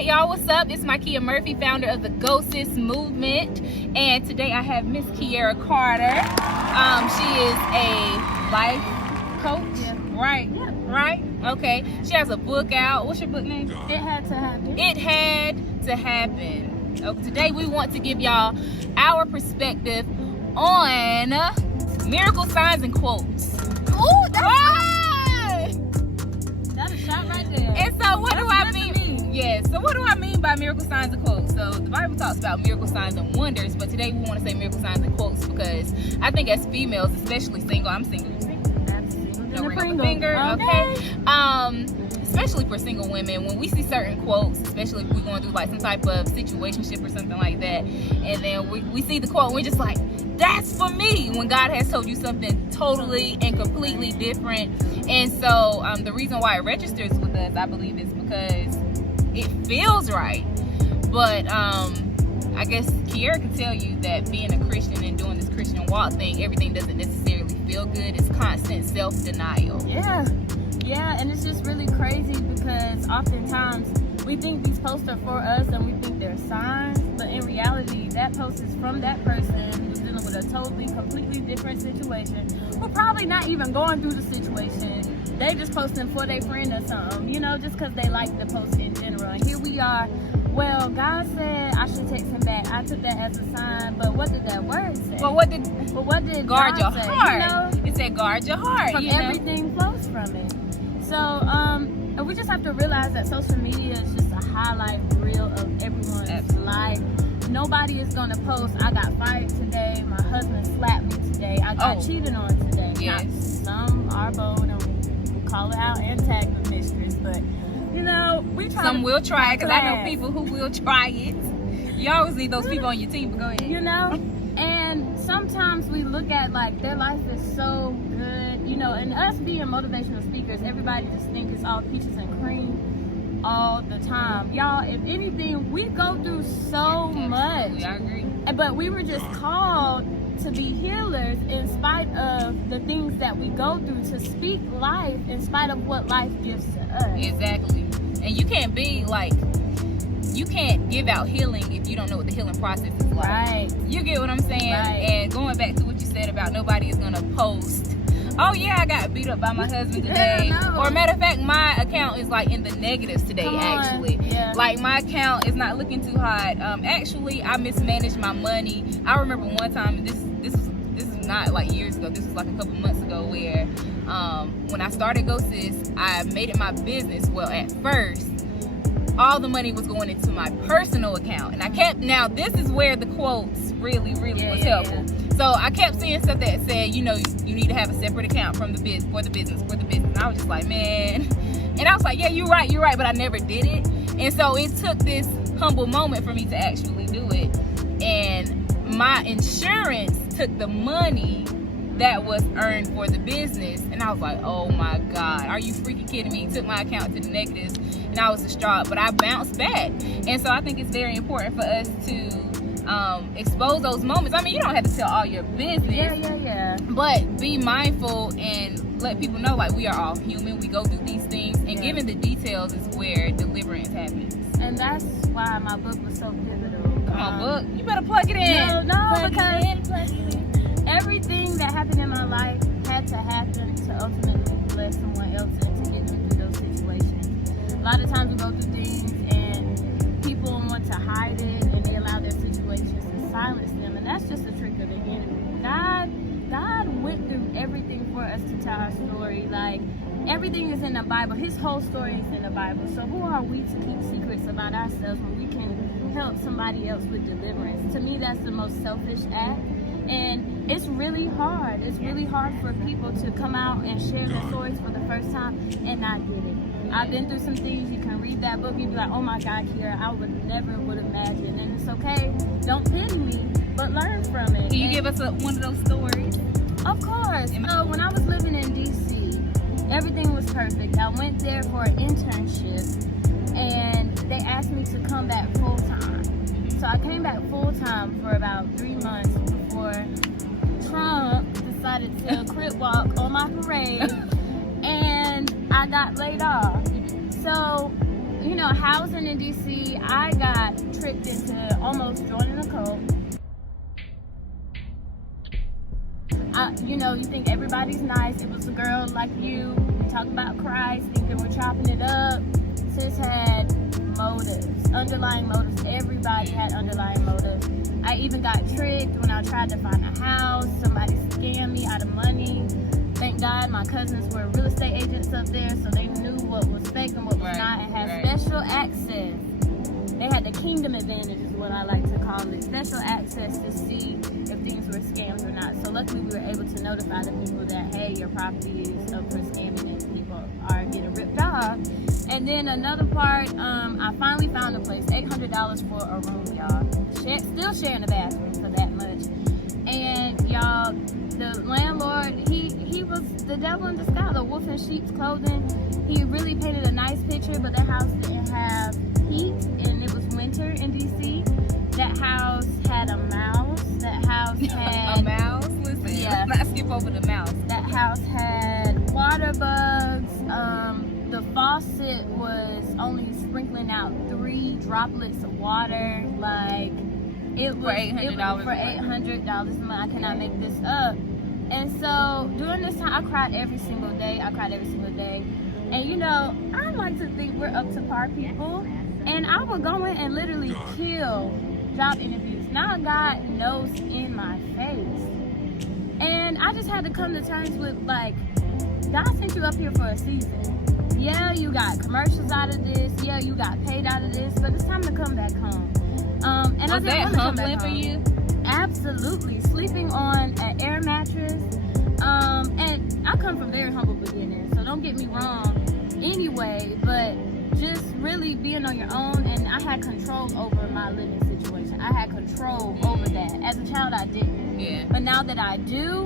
right, y'all, what's up? It's Mikeya Murphy, founder of the Ghostess movement, and today I have Miss Kierra Carter. She is a life coach, right? Yeah. Right? Okay. She has a book out. What's your book name? It Had to Happen. It Had to Happen. Today we want to give y'all our perspective on miracle signs and quotes. Ooh, that's a shot right there. And so what do I mean? Yes. So what do I mean by miracle signs and quotes? So the Bible talks about miracle signs and wonders, but today we want to say miracle signs and quotes because I think as females, especially single, I'm single. Don't ring on the finger, okay? Especially for single women, when we see certain quotes, especially if we're going through like some type of situationship or something like that, and then we see the quote and we're just like, that's for me, when God has told you something totally and completely different. And so the reason why it registers with us, I believe, is because it feels right. But I guess Kierra can tell you that being a Christian and doing this Christian walk thing, everything doesn't necessarily feel good. It's constant self-denial. Yeah, and it's just really crazy because oftentimes we think these posts are for us and we think they're signs, but in reality, that post is from that person who's dealing with a totally, completely different situation, who probably not even going through the situation. They just posting for their friend or something, just because they like the post in general. And here we are. Well, God said I should text him back. I took that as a sign, but what did that word say? But what did guard God your say? heart? It said guard your heart. From everything flows from it. So, and we just have to realize that social media is just a highlight reel of everyone's life. Nobody is gonna post, I got fired today, my husband slapped me today, I got cheated on today. Yes. Now, some are bold and we call it out and tag the mistress, but we try. Some will try it, because I know people who will try it. You always need those people on your team, but go ahead. And sometimes we look at like their life is so good, and us being motivational speakers, everybody just thinks it's all peaches and cream all the time. Y'all, if anything, we go through so much. I agree. But we were just called to be healers in spite of the things that we go through, to speak life in spite of what life gives to us. Exactly. And you can't be like, you can't give out healing if you don't know what the healing process is like. Right. You get what I'm saying? Right. And going back to what you said about nobody is going to post, oh yeah, I got beat up by my husband today. Or matter of fact, my account is like in the negatives today, actually. Yeah. Like my account is not looking too hot. Actually, I mismanaged my money. I remember one time, this is not like years ago, this was like a couple months ago, where when I started Ghostess, I made it my business. Well, at first, all the money was going into my personal account, and now this is where the quotes really was helpful. So I kept seeing stuff that said, you need to have a separate account for the business. And I was just like, man. And I was like, yeah, you're right, but I never did it. And so it took this humble moment for me to actually do it. And my insurance took the money that was earned for the business, and I was like, oh my God, are you freaking kidding me? It took my account to the negatives, and I was distraught, but I bounced back. And so I think it's very important for us to expose those moments. I mean, you don't have to tell all your business, but be mindful and let people know, like, we are all human, we go through these things, and giving the details is where deliverance happens. And that's why my book was so pivotal. Come on, book, you better plug it in. Because everything that happened in my life had to happen to ultimately bless someone else and to get them through those situations. A lot of times we go through things and people want to hide it, and they allow their situations to silence them, and that's just a trick of the enemy. God went through everything for us to tell our story. Like, everything is in the Bible. His whole story is in the Bible. So who are we to keep secrets about ourselves when we can help somebody else with deliverance? To me, that's the most selfish act. And it's really hard. It's really hard for people to come out and share their stories for the first time and not get it. I've been through some things. You can read that book, you'd be like, oh my God, Kierra, I never would imagine. And it's okay. Don't pity me, but learn from it. Can you give us one of those stories? Of course. So when I was living in DC, everything was perfect. I went there for an internship, and they asked me to come back full time. So I came back full time for about 3 months before Trump decided to crip walk on my parade, and I got laid off. So you know, housing in DC, I got tricked into almost joining a cult. You know, you think everybody's nice. It was a girl like you talking about Christ, thinking we're chopping it up. Sis had motives, underlying motives. Everybody had underlying motives. I even got tricked when I tried to find a house. Somebody scammed me out of money. Thank God my cousins were real estate agents up there, so they knew what was fake and what was not, and had special access. They had the kingdom advantage, is what I like to call it. Special access to see if things were scams or not. So luckily we were able to notify the people that, hey, your property is up for scamming and people are getting ripped off. And then another part, I finally found a place, $800 for a room, y'all. Still sharing the bathroom for that much. And y'all, the landlord, he was the devil in disguise, a wolf in sheep's clothing. He really painted a nice picture, but the house didn't have heat, and it was winter in DC. That house had a mouse. That house had a mouse. Listen, let's not skip over the mouse. That house had water bugs. The faucet was only sprinkling out 3 droplets of water. Like, it was $800. For $800. I cannot make this up. And so during this time, I cried every single day. And you know, I like to think we're up to par people. And I would go in and literally kill job interviews. Now God knows in my face. And I just had to come to terms with, like, God sent you up here for a season. Yeah, you got commercials out of this. Yeah, you got paid out of this. But it's time to come back home. And was that humbling for you? Absolutely. Sleeping on an air mattress. And I come from very humble beginnings, so don't get me wrong anyway, but just really being on your own, and I had control over my living situation. I had control over that. As a child, I didn't. Yeah. But now that I do,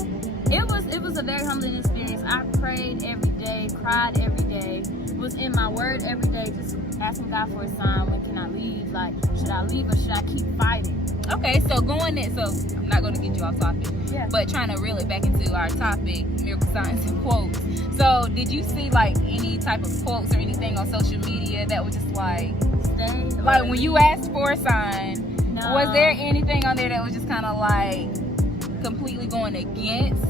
it was a very humbling experience. I prayed every day, cried every day, was in my word every day, just asking God for a sign. When can I leave? Like, should I leave or should I keep fighting? Okay, so going in, so I'm not going to get you off topic, but trying to reel it back into our topic, miracle signs and quotes. So did you see like any type of quotes or anything on social media that was just like when you asked for a sign, was there anything on there that was just kind of like completely going against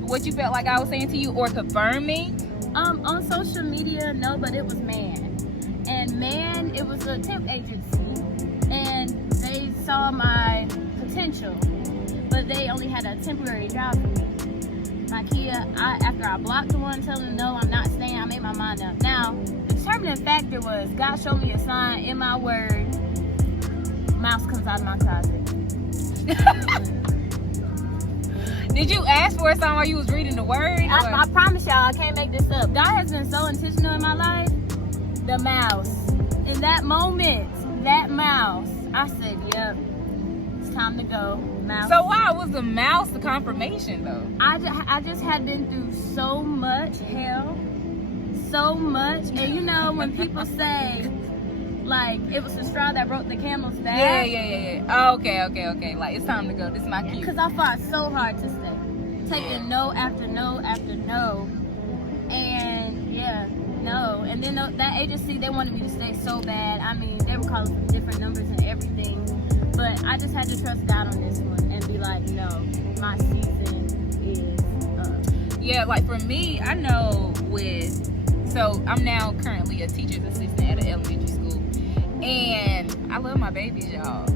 what you felt like I was saying to you or confirming? On social media, no, but it was it was a temp agency, and they saw my potential, but they only had a temporary job for me. Mikeya, after I blocked the one, telling them no, I'm not staying, I made my mind up. Now, the determining factor was God showed me a sign in my word. Mouse comes out of my closet. Did you ask for a sign while you was reading the word? I promise y'all, I can't make this up. God has been so intentional in my life. The mouse. In that moment, that mouse, I said, yep, it's time to go. Mouse. So why was the mouse the confirmation though? I just had been through so much hell, so much. And you know when people say, like, it was the straw that broke the camel's back? Yeah. Oh, okay. Like, it's time to go. This is my cue. Because I fought so hard to stay. Taking no after no after no. And no. And then that agency, they wanted me to stay so bad. I mean, they were calling for different numbers and everything. But I just had to trust God on this one and be like, no, my season is up. Yeah, like for me, I know so I'm now currently a teacher's assistant at an elementary school. And I love my babies, y'all.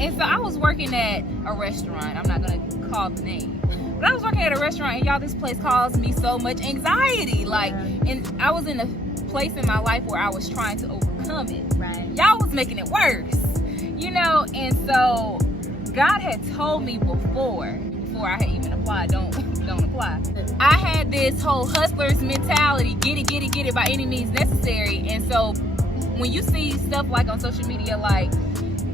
And so I was working at a restaurant. I'm not going to call the name. But I was working at a restaurant, and y'all, this place caused me so much anxiety. Like, and I was in a place in my life where I was trying to overcome it. Right. Y'all was making it worse, you know? And so God had told me before I had even applied, don't apply. I had this whole hustler's mentality, get it by any means necessary. And so when you see stuff like on social media, like,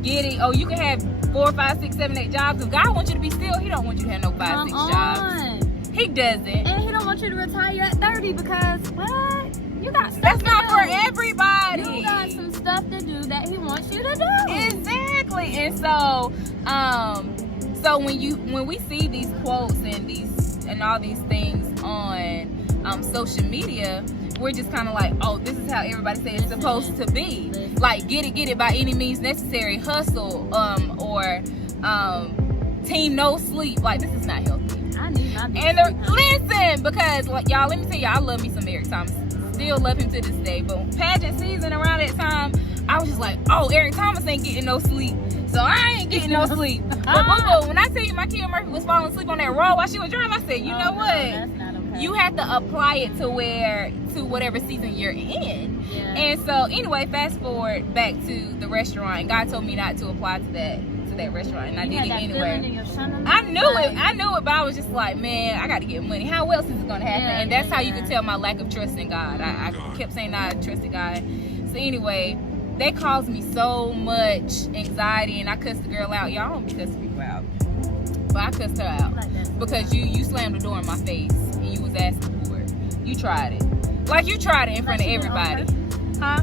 you can have 4, 5, 6, 7, 8 jobs. If God wants you to be still, He don't want you to have no 5, 6 jobs. He doesn't. And He don't want you to retire at 30 because what? You got stuff That's to not do. for everybody. You got some stuff to do that He wants you to do. Exactly. And so, so when we see these quotes and all these things on social media, we're just kind of like, oh, this is how everybody says it's supposed to be. Like, get it by any means necessary, hustle, or team no sleep. Like, this is not healthy. I need my And listen, because like y'all, let me tell y'all, I love me some Eric Thomas. Still love him to this day. But pageant season around that time, I was just like, oh, Eric Thomas ain't getting no sleep, so I ain't getting no sleep. But boo, when I tell you Mikeya Murphy was falling asleep on that road while she was driving, I said, you know what? That's not okay. You have to apply it to whatever season you're in. Yeah. And so anyway, fast forward back to the restaurant, and God told me not to apply to that restaurant, and I did it anyway. I knew it, but I was just like, man, I got to get money. How else is it gonna happen? And that's how you can tell my lack of trust in God. I kept saying I trusted God. So anyway, that caused me so much anxiety, and I cussed the girl out. Y'all don't be cussing people out, but I cussed her out because you slammed the door in my face and you was asking for it. You tried it, like you tried it in front of everybody, huh?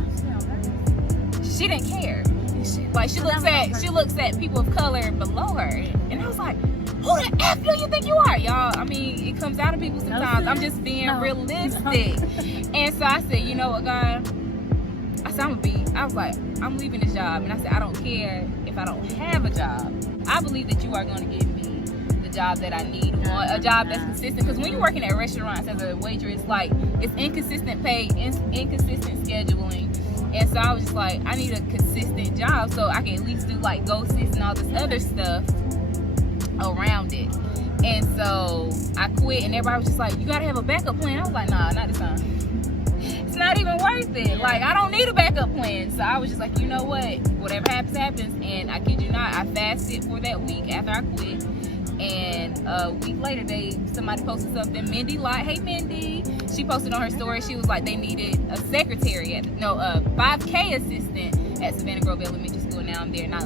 She didn't care. She looks at people of color below her, and I was like, who the F do you think you are? Y'all, I mean, it comes out of people sometimes. I'm just being realistic. And so I said, you know what, God? I said, I was like, I'm leaving this job. And I said, I don't care if I don't have a job. I believe that you are going to give me the job that I need, a job that's consistent. Because when you're working at restaurants as a waitress, like, it's inconsistent pay, inconsistent scheduling. And so I was just like, I need a consistent job so I can at least do like ghosts and all this other stuff around it. And so I quit, and everybody was just like, you gotta have a backup plan. I was like, nah, not this time. It's not even worth it. Like, I don't need a backup plan. So I was just like, you know what? Whatever happens, happens. And I kid you not, I fasted for that week after I quit. And a week later, somebody posted something. Mindy Lott, hey Mindy, she posted on her story. She was like, they needed a secretary a 5K assistant at Savannah Grove Elementary School. Now I'm there, not